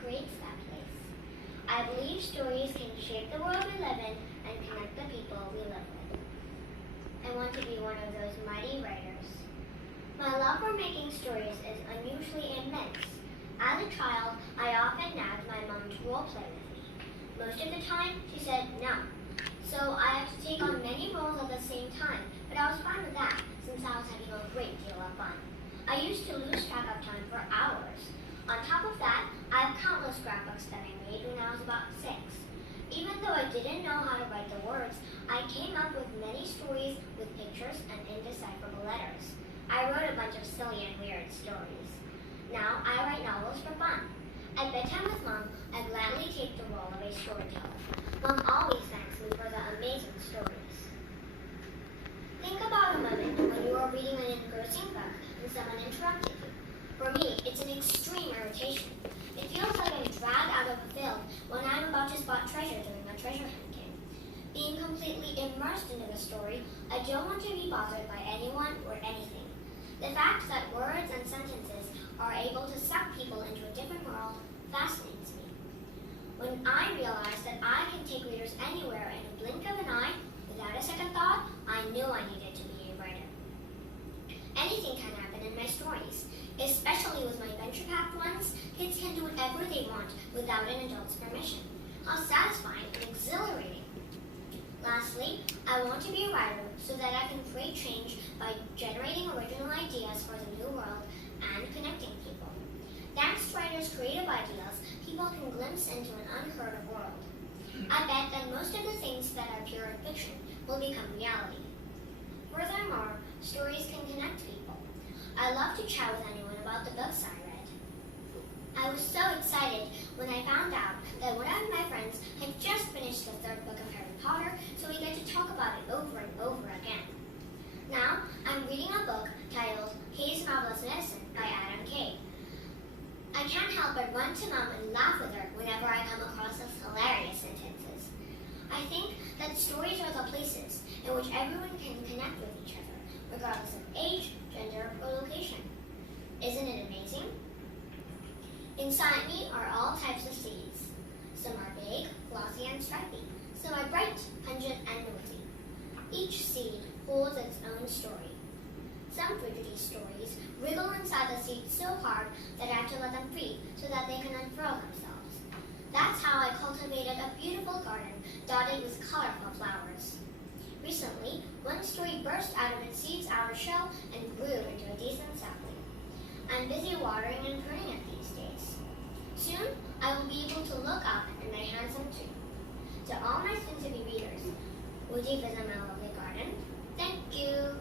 creates that place. I believe stories can shape the world we live in and connect the people we live with. I want to be one of those mighty writers. My love for making stories is unusually immense. As a child, I often nagged my mom to role play with me. Most of the time, she said no. So I had to take on many roles at the same time, but I was fine with that since I was having a great deal of fun. I used to lose track of time for hours. On top of that, I have countless scrapbooks that I made when I was about 6. Even though I didn't know how to write the words, I came up with many stories with pictures and indecipherable letters. I wrote a bunch of silly and weird stories. Now I write novels for fun. At bedtime with Mom, I gladly take the role of a storyteller. Mom always thanks me for the amazing stories. Think about a moment when you are reading an engrossing book and someone interrupted you. For me, it's an extreme irritation. It feels like I'm dragged out of a field when I'm about to spot treasure during a treasure hunt game. Being completely immersed into the story, I don't want to be bothered by anyone or anything. The fact that words and sentences are able to suck people into a different world fascinates me. When I realized that I can take readers anywhere in a blink of an eye, without a second thought, I knew I needed to be a writer. Anything can happen in my stories, especially with my venture-packed ones. Kids can do whatever they want without an adult's permission. How satisfying and exhilarating. Lastly, I want to be a writer so that I can create change by generating original ideas for the new world and connecting people. Thanks to writers' creative ideas, people can glimpse into an unheard of world. I bet that most of the things that are pure fiction will become reality. Furthermore, stories can connect people. I love to chat with anyone about the books I read. I was so excited when I found out that one of my friends had just finished the 3rd book of Harry Potter, so we get to talk about it over and over again. Now, I'm reading a book titled Kay's Marvelous Medicine by Adam Kay. I can't help but run to Mom and laugh with her whenever I come across those hilarious sentences. I think that stories are the places in which everyone can connect with each other, regardless of age, gender, or location. Isn't it amazing? Inside me are all types of seeds. Some are big, glossy, and stripy. Some are bright, pungent, and noisy. Each seed holds its own story. Some fidgety stories wriggle inside the seed so hard that I have to let them free so that they can unfurl themselves. That's how I cultivated a beautiful garden dotted with colorful flowers. Recently, one story burst out of its seed's outer shell and grew into a decent sapling. I'm busy watering and pruning it these days. Soon, I will be able to look up at my handsome tree. To all my soon-to-be readers, would you visit my lovely garden? Thank you.